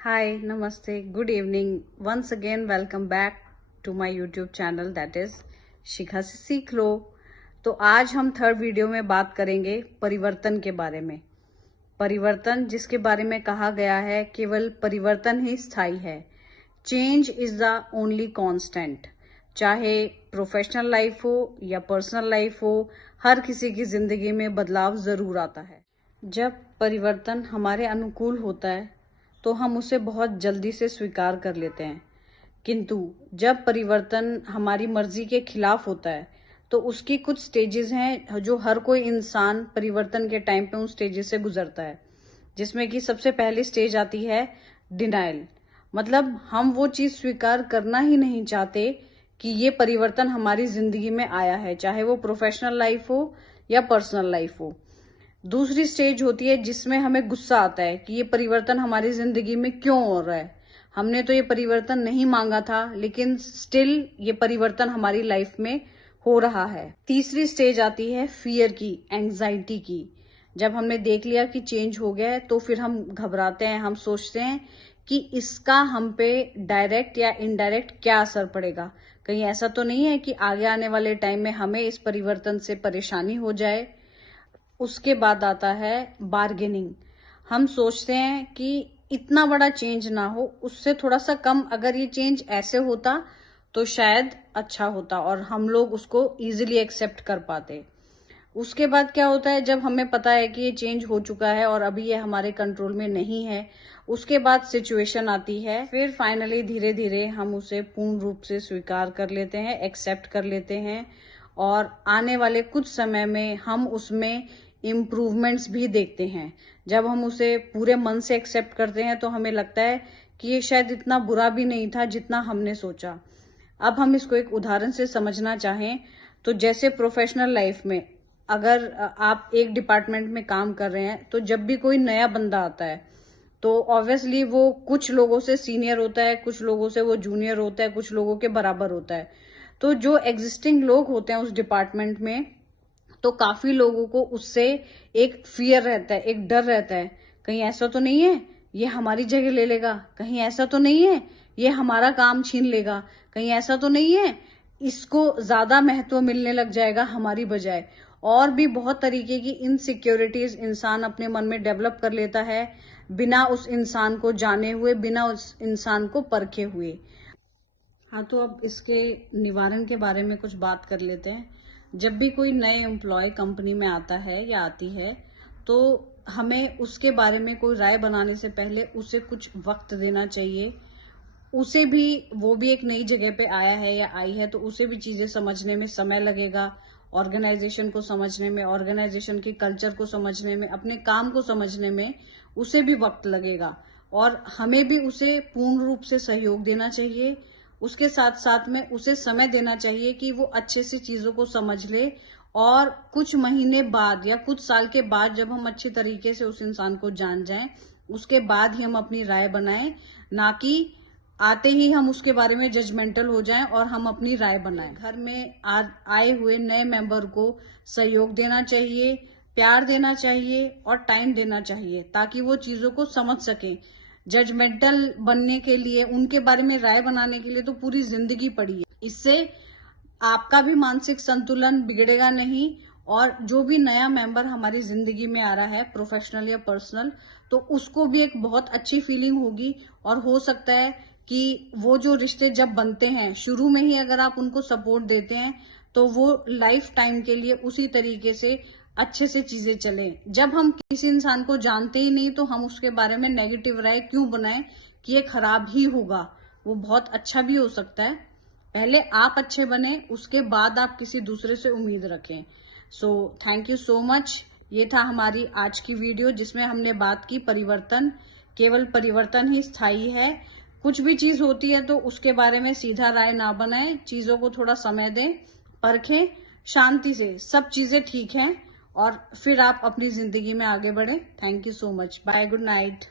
Hi, Namaste, good evening. Once again, welcome back to my YouTube channel that is शिखा से सीख लो। तो आज हम थर्ड वीडियो में बात करेंगे परिवर्तन के बारे में। परिवर्तन जिसके बारे में कहा गया है केवल परिवर्तन ही स्थायी है। Change is the only constant. चाहे प्रोफेशनल लाइफ हो या पर्सनल लाइफ हो, हर किसी की जिंदगी में बदलाव जरूर आता है। जब परिवर्तन हमारे अनुकूल होता है तो हम उसे बहुत जल्दी से स्वीकार कर लेते हैं, किंतु जब परिवर्तन हमारी मर्जी के खिलाफ होता है तो उसकी कुछ स्टेजेस हैं जो हर कोई इंसान परिवर्तन के टाइम पे उन स्टेजेस से गुजरता है, जिसमें कि सबसे पहली स्टेज आती है डिनाइल। मतलब हम वो चीज स्वीकार करना ही नहीं चाहते कि ये परिवर्तन हमारी जिंदगी में आया है, चाहे वो प्रोफेशनल लाइफ हो या पर्सनल लाइफ हो। दूसरी स्टेज होती है जिसमें हमें गुस्सा आता है कि ये परिवर्तन हमारी जिंदगी में क्यों हो रहा है। हमने तो ये परिवर्तन नहीं मांगा था, लेकिन स्टिल ये परिवर्तन हमारी लाइफ में हो रहा है। तीसरी स्टेज आती है फियर की, एंजाइटी की। जब हमने देख लिया कि चेंज हो गया है तो फिर हम घबराते हैं, हम सोचते हैं कि इसका हम पे डायरेक्ट या इनडायरेक्ट क्या असर पड़ेगा। कहीं ऐसा तो नहीं है कि आगे आने वाले टाइम में हमें इस परिवर्तन से परेशानी हो जाए। उसके बाद आता है बार्गेनिंग। हम सोचते हैं कि इतना बड़ा चेंज ना हो, उससे थोड़ा सा कम अगर ये चेंज ऐसे होता तो शायद अच्छा होता और हम लोग उसको इजीली एक्सेप्ट कर पाते। उसके बाद क्या होता है, जब हमें पता है कि ये चेंज हो चुका है और अभी ये हमारे कंट्रोल में नहीं है, उसके बाद सिचुएशन आती है। फिर फाइनली धीरे धीरे हम उसे पूर्ण रूप से स्वीकार कर लेते हैं, एक्सेप्ट कर लेते हैं और आने वाले कुछ समय में हम उसमें इम्प्रूवमेंट्स भी देखते हैं। जब हम उसे पूरे मन से एक्सेप्ट करते हैं तो हमें लगता है कि ये शायद इतना बुरा भी नहीं था जितना हमने सोचा। अब हम इसको एक उदाहरण से समझना चाहें तो जैसे प्रोफेशनल लाइफ में अगर आप एक डिपार्टमेंट में काम कर रहे हैं तो जब भी कोई नया बंदा आता है तो ऑब्वियसली वो कुछ लोगों से सीनियर होता है, कुछ लोगों से वो जूनियर होता है, कुछ लोगों के बराबर होता है। तो जो एग्जिस्टिंग लोग होते हैं उस डिपार्टमेंट में, तो काफी लोगों को उससे एक फियर रहता है, एक डर रहता है। कहीं ऐसा तो नहीं है ये हमारी जगह ले लेगा, कहीं ऐसा तो नहीं है ये हमारा काम छीन लेगा, कहीं ऐसा तो नहीं है इसको ज्यादा महत्व मिलने लग जाएगा हमारी बजाय। और भी बहुत तरीके की इनसिक्योरिटीज इंसान अपने मन में डेवलप कर लेता है, बिना उस इंसान को जाने हुए, बिना उस इंसान को परखे हुए। हाँ, तो अब इसके निवारण के बारे में कुछ बात कर लेते हैं। जब भी कोई नए एम्प्लॉय कंपनी में आता है या आती है तो हमें उसके बारे में कोई राय बनाने से पहले उसे कुछ वक्त देना चाहिए। उसे भी, वो भी एक नई जगह पे आया है या आई है तो उसे भी चीजें समझने में समय लगेगा, ऑर्गेनाइजेशन को समझने में, ऑर्गेनाइजेशन के कल्चर को समझने में, अपने काम को समझने में उसे भी वक्त लगेगा और हमें भी उसे पूर्ण रूप से सहयोग देना चाहिए। उसके साथ साथ में उसे समय देना चाहिए कि वो अच्छे से चीजों को समझ ले और कुछ महीने बाद या कुछ साल के बाद जब हम अच्छी तरीके से उस इंसान को जान जाएं, उसके बाद ही हम अपनी राय बनाएं, ना कि आते ही हम उसके बारे में जजमेंटल हो जाएं और हम अपनी राय बनाएं। घर में आए हुए नए मेंबर को सहयोग देना चाहिए, प्यार देना चाहिए और टाइम देना चाहिए ताकि वो चीजों को समझ सकें। जजमेंटल बनने के लिए, उनके बारे में राय बनाने के लिए तो पूरी जिंदगी पड़ी है। इससे आपका भी मानसिक संतुलन बिगड़ेगा नहीं और जो भी नया मेंबर हमारी जिंदगी में आ रहा है, प्रोफेशनल या पर्सनल, तो उसको भी एक बहुत अच्छी फीलिंग होगी और हो सकता है कि वो जो रिश्ते जब बनते हैं शुरू में ही अगर आप उनको सपोर्ट देते हैं तो वो लाइफ टाइम के लिए उसी तरीके से अच्छे से चीजें चले। जब हम किसी इंसान को जानते ही नहीं तो हम उसके बारे में नेगेटिव राय क्यों बनाएं कि ये खराब ही होगा, वो बहुत अच्छा भी हो सकता है। पहले आप अच्छे बने, उसके बाद आप किसी दूसरे से उम्मीद रखें। So thank you so much. ये था हमारी आज की वीडियो जिसमें हमने बात की परिवर्तन, केवल परिवर्तन ही स्थायी है। कुछ भी चीज होती है तो उसके बारे में सीधा राय ना बनाएं, चीजों को थोड़ा समय दें, परखें शांति से, सब चीजें ठीक हैं और फिर आप अपनी जिंदगी में आगे बढ़े। Thank you so much. Bye, good night.